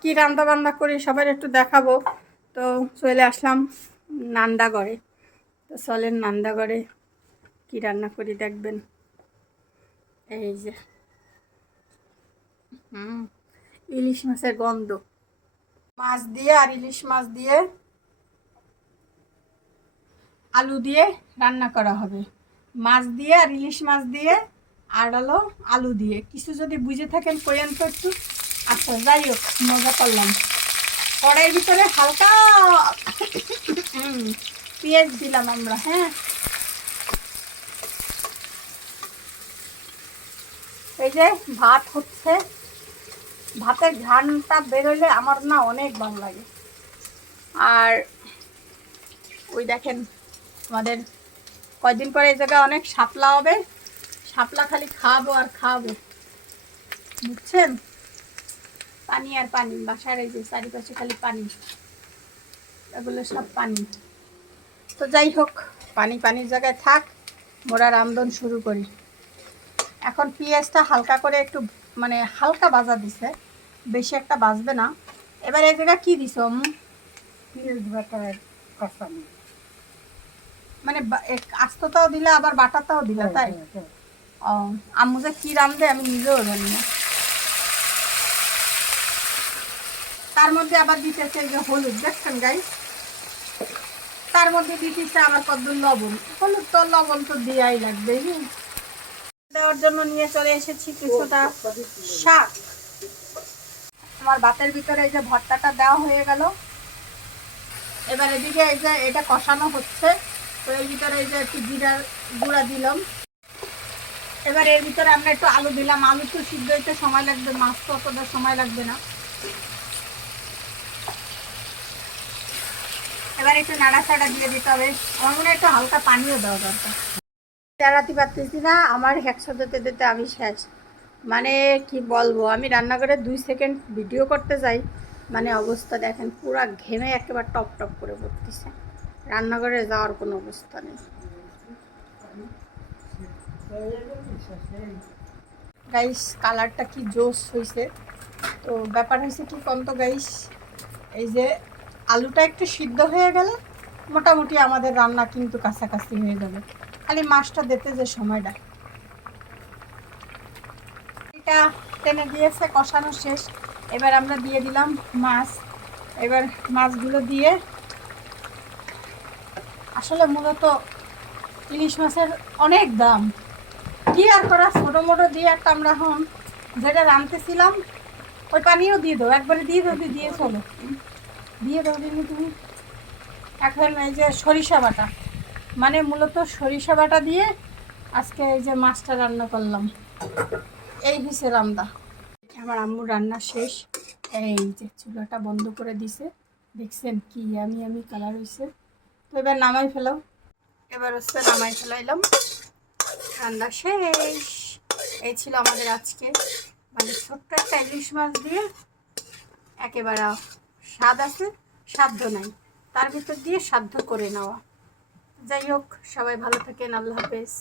কি রান্না বান্না করি সবার একটু দেখাবো। তো চলে আসলাম নান্দাগড়ে। তো চলেন নান্দাগড়ে কি রান্না করি দেখবেন। এই যে। হুম, ইলিশ মাছের গন্ধ। মাছ দিয়ে আর ইলিশ মাছ দিয়ে আলু দিয়ে রান্না করা হবে। মাছ দিয়ে আর ইলিশ মাছ দিয়ে আর হলো আলু দিয়ে। কিছু যদি বুঝে থাকেন কোয়েন একটু। আচ্ছা যাই হোক মজা করলাম। কড়াইয়ের ভিতরে হালকা পেঁয়াজ দিলাম আমরা হ্যাঁ। এই যে ভাত হচ্ছে, ভাতের ঘ্রাণটা বেরোলে আমার না অনেক ভালো লাগে। আর ওই দেখেন, আমাদের কয়দিন পরে এই জায়গায় অনেক শাপলা হবে, শাপলা খালি খাওয়াবো আর খাওয়াবো বুঝছেন? পানি আর পানি বাসার এই যে চারিপাশে খালি পানি। এগুলো সব পানি। তো যাই হোক পানি পানির জায়গায় থাক মোরা রামদন শুরু করি। এখন পেঁয়াজটা হালকা করে একটু মানে হালকা বাজা দিছে বেশি একটা বাজবে না। এবার এই জায়গায় কি দিছ? পেঁয়াজ বাটার কষানো মানে আস্তটাও দিলে আবার বাটাটাও দিলে তাই? ও আম্মু যে কি রান্ধে আমি নিজেও জানি না। তার মধ্যে আবার দিতেছে যে হলুদ, দেখছেন গাই তার মধ্যে দিতেছে আবার কত লবণ। হলুদ তো লবণ তো দেওয়াই লাগবে। দেওয়ার জন্য নিয়ে চলে এসেছি কিছুটা শাক। আমার ভাতের ভিতরে এই যে ভর্তাটা দেওয়া হয়ে গেল। এবার এদিকে এই যে এটা কষানো হচ্ছে। তো এর ভিতরে এই যে একটু জিরার গুঁড়া দিলাম। এবার এর ভিতরে আমরা একটু আলু দিলাম। আলু তো সিদ্ধ হইতে সময় লাগবে, মাছ তো অতটা সময় লাগবে না। একটু নাড়াচাড়া দিয়ে দিতে হবে। আমার মনে একটু হালকা পানিও দেওয়া দরকার। তেরাতে পারতেছি না, আমার একশো দিতে দিতে আমি শেষ। মানে কি বলব, আমি রান্নাঘরে দুই সেকেন্ড ভিডিও করতে যাই মানে অবস্থা দেখেন, পুরা ঘেমে একেবারে টপ টপ করে পড়তেছে। রান্নাঘরে যাওয়ার কোনো অবস্থা নেই। গাইস কালারটা কি জোস হয়েছে তো ব্যাপার হয়েছে কি কন্ত গাইস এই যে আলুটা একটু সিদ্ধ হয়ে গেলে মোটামুটি আমাদের রান্না কিন্তু কাছাকাছি হয়ে যাবে। খালি মাছটা দিতে যে সময়টা। এটা টেনে দিয়েছে, কষানো শেষ। এবার আমরা দিয়ে দিলাম মাছ। এবার মাছগুলো দিয়ে আসলে মূলত ইলিশ মাছের অনেক দাম। কি আর করা, ছোটো মোটো দিয়ে একটা আমরা এখন যেটা রাঁধতেছিলাম, ওই পানিও দিয়ে দাও একবারে দিয়ে দিয়ে দিয়ে চলো। দিয়ে দাও দিনি তুমি? এখন এই যে সরিষা বাটা। মানে মূলত সরিষা বাটা দিয়ে আজকে এই যে মাছটা রান্না করলাম। এই হিসে রান্না আমার আম্মুর রান্না শেষ। এই যে চুলাটা বন্ধ করে দিছে। দেখছেন কি আমি আমি কালার হয়েছে তো এবার নামাই ফেলাও। এবার হচ্ছে নামাই ফেলাইলাম। রান্না শেষ। এই ছিল আমাদের আজকে। মানে ছোট্ট একটা ইলিশ মাছ দিয়ে একেবারে স্বাদ আছে, সাধ্য নাই। তার ভিতর দিয়ে সাধ্য করে নেওয়া। যাই হোক, সবাই ভালো থাকেন, আল্লাহ হাফেজ।